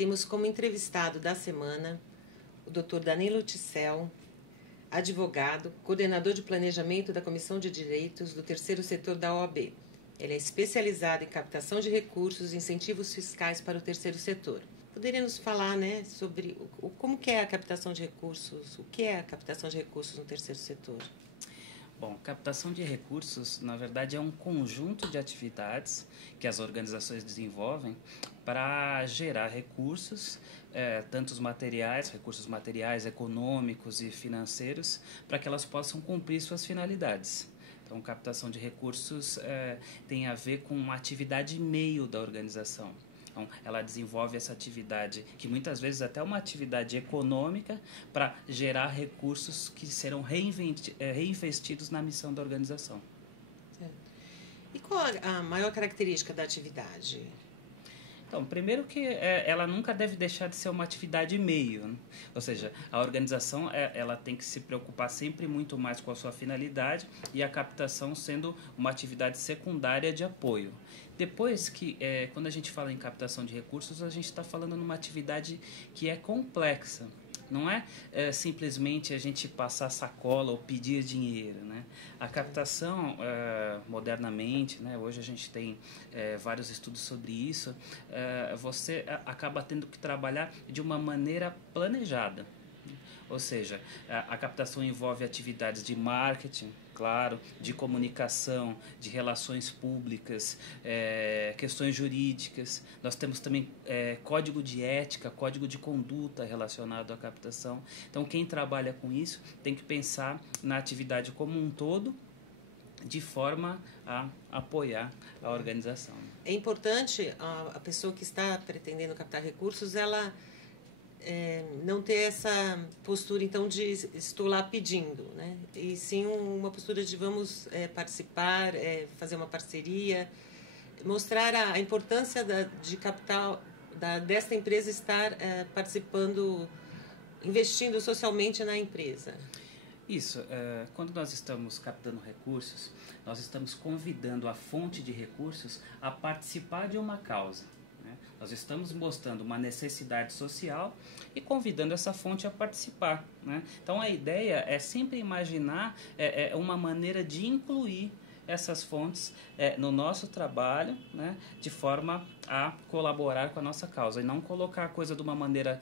temos como entrevistado da semana o Dr. Danilo Ticel, advogado, coordenador de planejamento da Comissão de Direitos do Terceiro Setor da OAB. Ele é especializado em captação de recursos e incentivos fiscais para o terceiro setor. Poderia nos falar, né, sobre como que é a captação de recursos, o que é a captação de recursos no terceiro setor? Bom, captação de recursos, na verdade, é um conjunto de atividades que as organizações desenvolvem para gerar recursos, tanto os materiais, recursos materiais, econômicos e financeiros, para que elas possam cumprir suas finalidades. Então, captação de recursos tem a ver com uma atividade meio da organização. Então, ela desenvolve essa atividade, que muitas vezes até é uma atividade econômica, para gerar recursos que serão reinvestidos na missão da organização. Certo. E qual a maior característica da atividade? Então, primeiro que ela nunca deve deixar de ser uma atividade meio, né? Ou seja, a organização ela tem que se preocupar sempre muito mais com a sua finalidade e a captação sendo uma atividade secundária de apoio. Depois que, quando a gente fala em captação de recursos, a gente está falando numa atividade que é complexa. Não é simplesmente a gente passar sacola ou pedir dinheiro, né? A captação, modernamente, né, hoje a gente tem vários estudos sobre isso, você acaba tendo que trabalhar de uma maneira planejada. Ou seja, a captação envolve atividades de marketing, claro, de comunicação, de relações públicas, questões jurídicas. Nós temos também código de ética, código de conduta relacionado à captação. Então, quem trabalha com isso tem que pensar na atividade como um todo, de forma a apoiar a organização. É importante a pessoa que está pretendendo captar recursos, ela não ter essa postura, então, de estou lá pedindo, né? E sim uma postura de vamos participar, fazer uma parceria, mostrar a importância de capital desta empresa estar participando, investindo socialmente na empresa. Isso, quando nós estamos captando recursos, nós estamos convidando a fonte de recursos a participar de uma causa. Nós estamos mostrando uma necessidade social e convidando essa fonte a participar, né? Então, a ideia é sempre imaginar uma maneira de incluir essas fontes no nosso trabalho, né, de forma a colaborar com a nossa causa e não colocar a coisa de uma maneira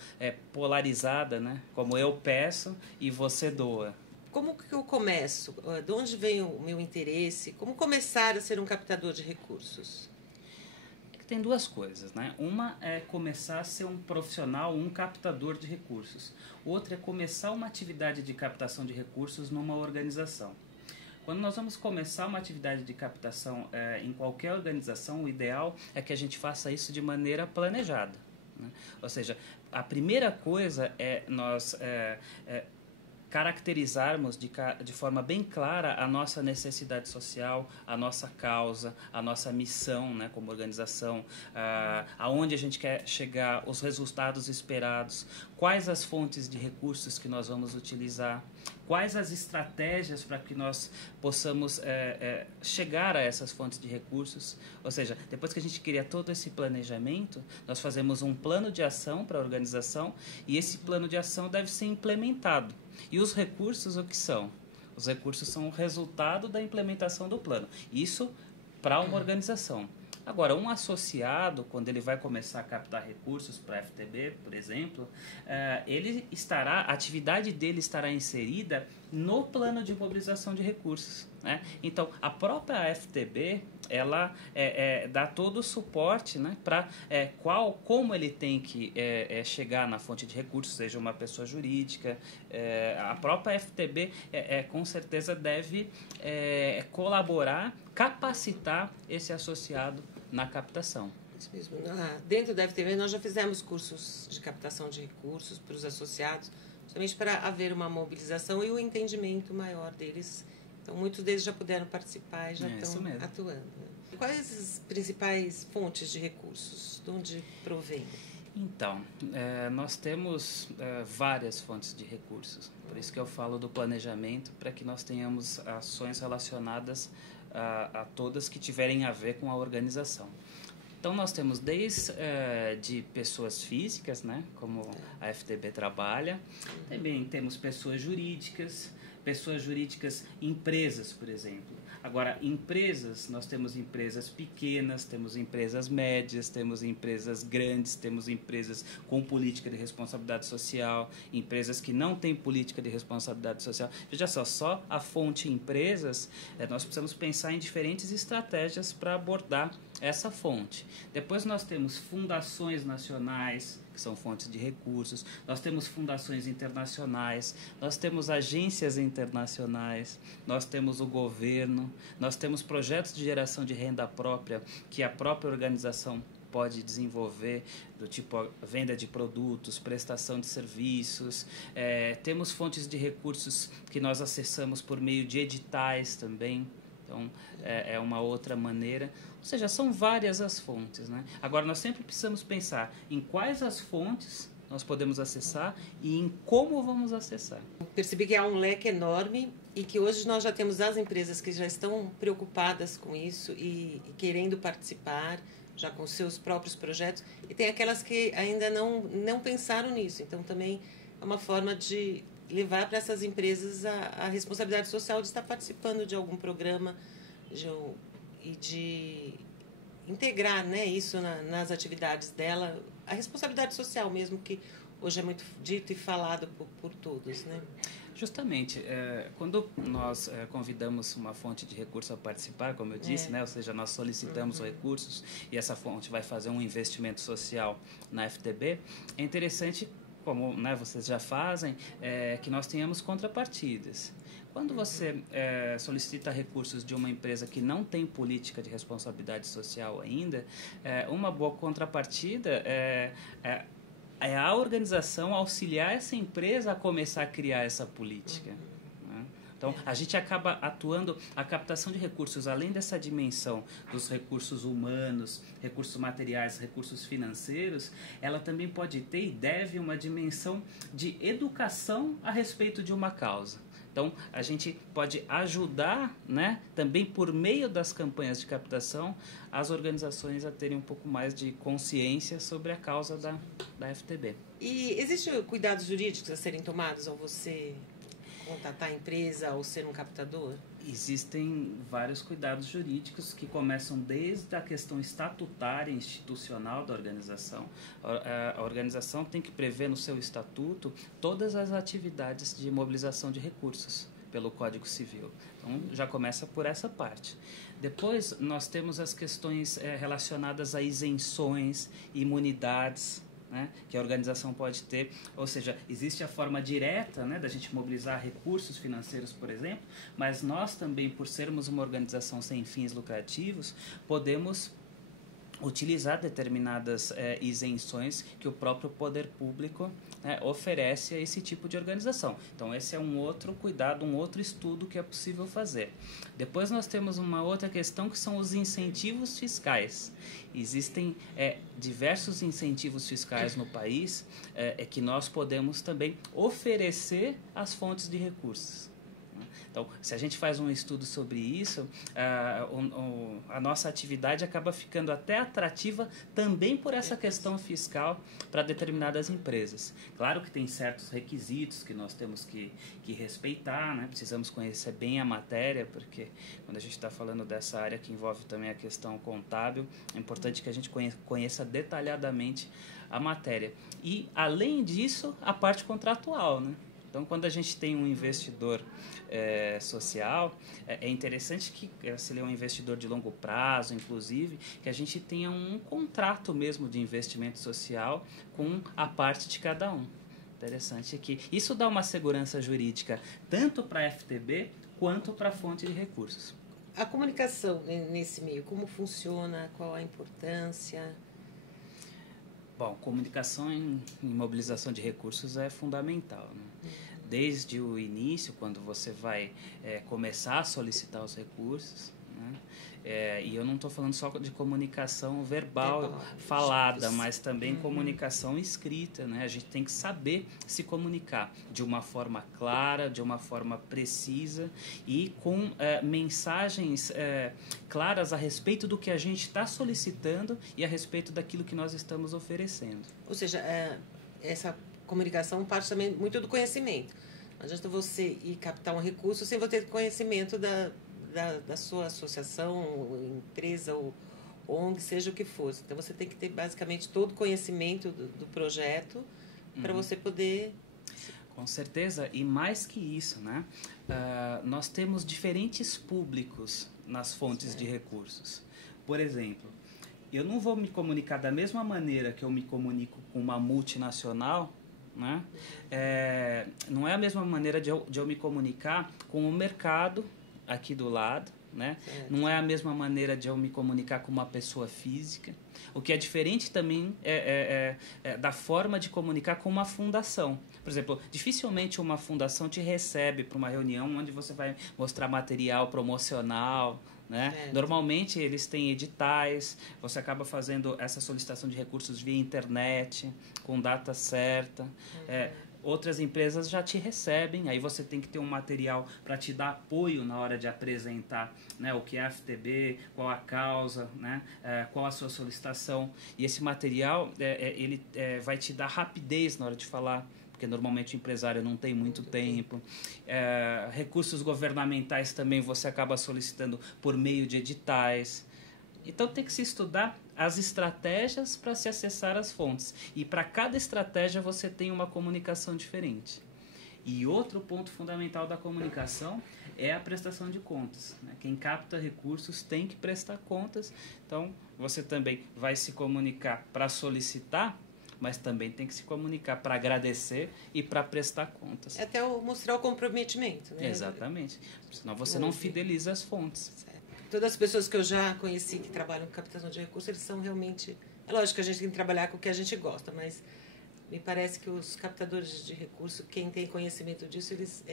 polarizada, né, como eu peço e você doa. Como que eu começo? De onde vem o meu interesse? Como começar a ser um captador de recursos? Tem duas coisas, né? Uma é começar a ser um profissional, um captador de recursos. Outra é começar uma atividade de captação de recursos numa organização. Quando nós vamos começar uma atividade de captação em qualquer organização, o ideal é que a gente faça isso de maneira planejada, né? Ou seja, a primeira coisa é nós caracterizarmos de forma bem clara a nossa necessidade social, a nossa causa, a nossa missão, né, como organização, aonde a gente quer chegar, os resultados esperados, quais as fontes de recursos que nós vamos utilizar, quais as estratégias para que nós possamos chegar a essas fontes de recursos. Ou seja, depois que a gente cria todo esse planejamento, nós fazemos um plano de ação para a organização e esse plano de ação deve ser implementado. E os recursos, o que são? Os recursos são o resultado da implementação do plano. Isso para uma organização. Agora, um associado, quando ele vai começar a captar recursos para a FTB, por exemplo, a atividade dele estará inserida no plano de mobilização de recursos, né? Então, a própria FTB, ela dá todo o suporte, né, para como ele tem que chegar na fonte de recursos, seja uma pessoa jurídica. A própria FTB, com certeza, deve colaborar, capacitar esse associado na captação. Isso mesmo. Dentro da FTB nós já fizemos cursos de captação de recursos para os associados, justamente para haver uma mobilização e o entendimento maior deles. Então, muitos deles já puderam participar e já estão atuando. Quais as principais fontes de recursos? De onde provém? Então, nós temos várias fontes de recursos. Por isso que eu falo do planejamento, para que nós tenhamos ações relacionadas a todas que tiverem a ver com a organização. Então, nós temos desde de pessoas físicas, né, como a FTB trabalha, também temos pessoas jurídicas, empresas, por exemplo. Agora, empresas, nós temos empresas pequenas, temos empresas médias, temos empresas grandes, temos empresas com política de responsabilidade social, empresas que não têm política de responsabilidade social. Veja só a fonte empresas, nós precisamos pensar em diferentes estratégias para abordar essa fonte. Depois nós temos fundações nacionais, que são fontes de recursos, nós temos fundações internacionais, nós temos agências internacionais, nós temos o governo, nós temos projetos de geração de renda própria que a própria organização pode desenvolver, do tipo venda de produtos, prestação de serviços, temos fontes de recursos que nós acessamos por meio de editais também, então é uma outra maneira. Ou seja, são várias as fontes, né? Agora, nós sempre precisamos pensar em quais as fontes nós podemos acessar e em como vamos acessar. Percebi que há um leque enorme e que hoje nós já temos as empresas que já estão preocupadas com isso e querendo participar, já com seus próprios projetos, e tem aquelas que ainda não pensaram nisso. Então, também é uma forma de levar para essas empresas a responsabilidade social de estar participando de algum programa e de integrar, né, isso nas atividades dela, a responsabilidade social mesmo, que hoje é muito dito e falado por todos, né? Justamente, quando nós convidamos uma fonte de recurso a participar, como eu disse, né, ou seja, nós solicitamos recursos e essa fonte vai fazer um investimento social na FTB, é interessante, como, né, vocês já fazem, que nós tenhamos contrapartidas. Quando você solicita recursos de uma empresa que não tem política de responsabilidade social ainda, uma boa contrapartida é a organização auxiliar essa empresa a começar a criar essa política. Né? Então, a gente acaba atuando, a captação de recursos, além dessa dimensão dos recursos humanos, recursos materiais, recursos financeiros, ela também pode ter e deve uma dimensão de educação a respeito de uma causa. Então, a gente pode ajudar, né, também por meio das campanhas de captação, as organizações a terem um pouco mais de consciência sobre a causa da FTB. E existem cuidados jurídicos a serem tomados ao você contatar a empresa ou ser um captador? Existem vários cuidados jurídicos que começam desde a questão estatutária e institucional da organização. A organização tem que prever no seu estatuto todas as atividades de mobilização de recursos pelo Código Civil. Então, já começa por essa parte. Depois, nós temos as questões relacionadas a isenções, imunidades, né, que a organização pode ter, ou seja, existe a forma direta, né, da gente mobilizar recursos financeiros, por exemplo, mas nós também, por sermos uma organização sem fins lucrativos, podemos utilizar determinadas isenções que o próprio poder público oferece a esse tipo de organização. Então, esse é um outro cuidado, um outro estudo que é possível fazer. Depois nós temos uma outra questão que são os incentivos fiscais. Existem diversos incentivos fiscais no país que nós podemos também oferecer às fontes de recursos. Então, se a gente faz um estudo sobre isso, a nossa atividade acaba ficando até atrativa também por essa questão fiscal para determinadas empresas. Claro que tem certos requisitos que nós temos que respeitar, né? Precisamos conhecer bem a matéria, porque quando a gente está falando dessa área que envolve também a questão contábil, é importante que a gente conheça detalhadamente a matéria. E, além disso, a parte contratual, né? Então, quando a gente tem um investidor social, é interessante que, se ele é um investidor de longo prazo, inclusive, que a gente tenha um contrato mesmo de investimento social com a parte de cada um. Interessante que isso dá uma segurança jurídica tanto para a FTB quanto para a fonte de recursos. A comunicação nesse meio, como funciona, qual a importância? Bom, comunicação em mobilização de recursos é fundamental, né? Desde o início, quando você vai começar a solicitar os recursos, né? E eu não estou falando só de comunicação verbal, falada, mas também comunicação escrita, né? A gente tem que saber se comunicar de uma forma clara, de uma forma precisa e com mensagens claras a respeito do que a gente está solicitando e a respeito daquilo que nós estamos oferecendo. Ou seja, essa comunicação parte também muito do conhecimento. Não adianta você ir captar um recurso sem você ter conhecimento da sua associação, empresa ou ONG, seja o que fosse. Então, você tem que ter basicamente todo o conhecimento do projeto para você poder... Com certeza, e mais que isso, né? Nós temos diferentes públicos nas fontes de recursos. Por exemplo, eu não vou me comunicar da mesma maneira que eu me comunico com uma multinacional, né? Não é a mesma maneira de eu me comunicar com o mercado aqui do lado, né? Não é a mesma maneira de eu me comunicar com uma pessoa física. O que é diferente também da forma de comunicar com uma fundação. Por exemplo, dificilmente uma fundação te recebe para uma reunião onde você vai mostrar material promocional, né? Normalmente eles têm editais, você acaba fazendo essa solicitação de recursos via internet, com data certa. Outras empresas já te recebem, aí você tem que ter um material para te dar apoio na hora de apresentar, né, o que é a FTB, qual a causa, né, qual a sua solicitação. E esse material ele vai te dar rapidez na hora de falar, porque normalmente o empresário não tem muito tempo. Recursos governamentais também você acaba solicitando por meio de editais. Então tem que se estudar as estratégias para se acessar as fontes. E para cada estratégia você tem uma comunicação diferente. E outro ponto fundamental da comunicação é a prestação de contas, né? Quem capta recursos tem que prestar contas. Então você também vai se comunicar para solicitar, mas também tem que se comunicar para agradecer e para prestar contas. Até mostrar o comprometimento, né? Exatamente. Senão você não fideliza as fontes. Certo. Todas as pessoas que eu já conheci que trabalham com captação de recursos, eles são realmente... É lógico que a gente tem que trabalhar com o que a gente gosta, mas me parece que os captadores de recursos, quem tem conhecimento disso, eles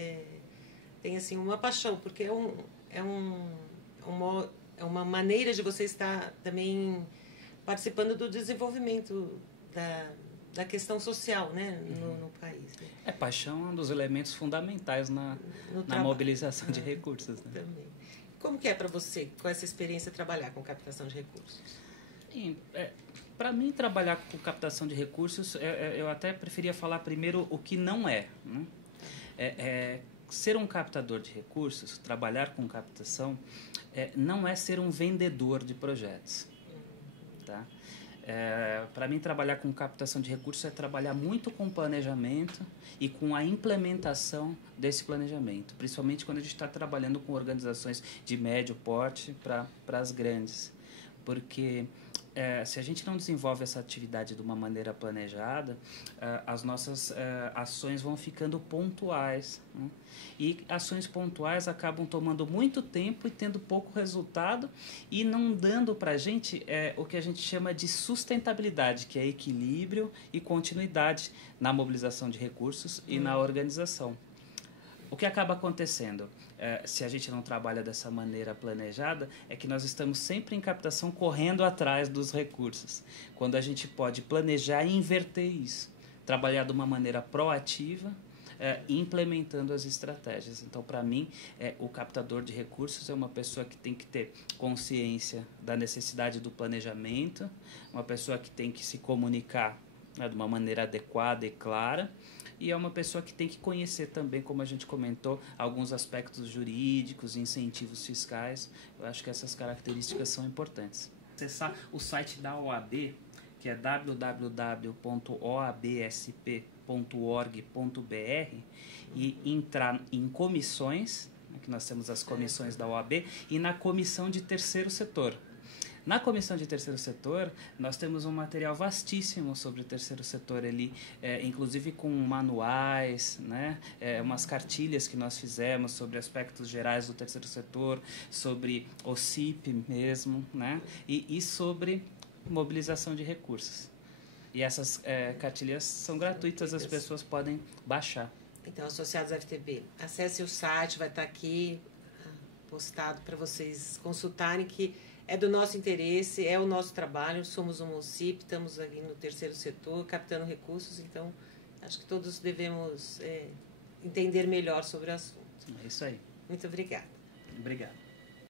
têm assim, uma paixão, porque é uma maneira de você estar também participando do desenvolvimento da questão social, né, no país. Né? Paixão é um dos elementos fundamentais na mobilização de recursos. Né? Também. Como que é para você, com essa experiência, trabalhar com captação de recursos? Para mim, trabalhar com captação de recursos, eu até preferia falar primeiro o que não é. Né? Ser um captador de recursos, trabalhar com captação, não é ser um vendedor de projetos. Tá? Para mim, trabalhar com captação de recursos é trabalhar muito com planejamento e com a implementação desse planejamento, principalmente quando a gente está trabalhando com organizações de médio porte para as grandes, porque se a gente não desenvolve essa atividade de uma maneira planejada, as nossas ações vão ficando pontuais, né? E ações pontuais acabam tomando muito tempo e tendo pouco resultado e não dando para a gente o que a gente chama de sustentabilidade, que é equilíbrio e continuidade na mobilização de recursos e na organização. O que acaba acontecendo, se a gente não trabalha dessa maneira planejada, é que nós estamos sempre em captação correndo atrás dos recursos, quando a gente pode planejar e inverter isso, trabalhar de uma maneira proativa, implementando as estratégias. Então, para mim, o captador de recursos é uma pessoa que tem que ter consciência da necessidade do planejamento, uma pessoa que tem que se comunicar, né, de uma maneira adequada e clara, e é uma pessoa que tem que conhecer também, como a gente comentou, alguns aspectos jurídicos, incentivos fiscais. Eu acho que essas características são importantes. Acessar o site da OAB, que é www.oabsp.org.br, e entrar em comissões, que nós temos as comissões da OAB, e na comissão de terceiro setor. Na comissão de terceiro setor, nós temos um material vastíssimo sobre o terceiro setor, inclusive com manuais, né? Umas cartilhas que nós fizemos sobre aspectos gerais do terceiro setor, sobre o CIP mesmo, né? E sobre mobilização de recursos. E essas cartilhas são gratuitas, as pessoas podem baixar. Então, associados à FTB, acesse o site, vai estar aqui postado para vocês consultarem, que é do nosso interesse, é o nosso trabalho. Somos um MOCIP, estamos aqui no terceiro setor, captando recursos, então acho que todos devemos entender melhor sobre o assunto. É isso aí. Muito obrigada. Obrigado.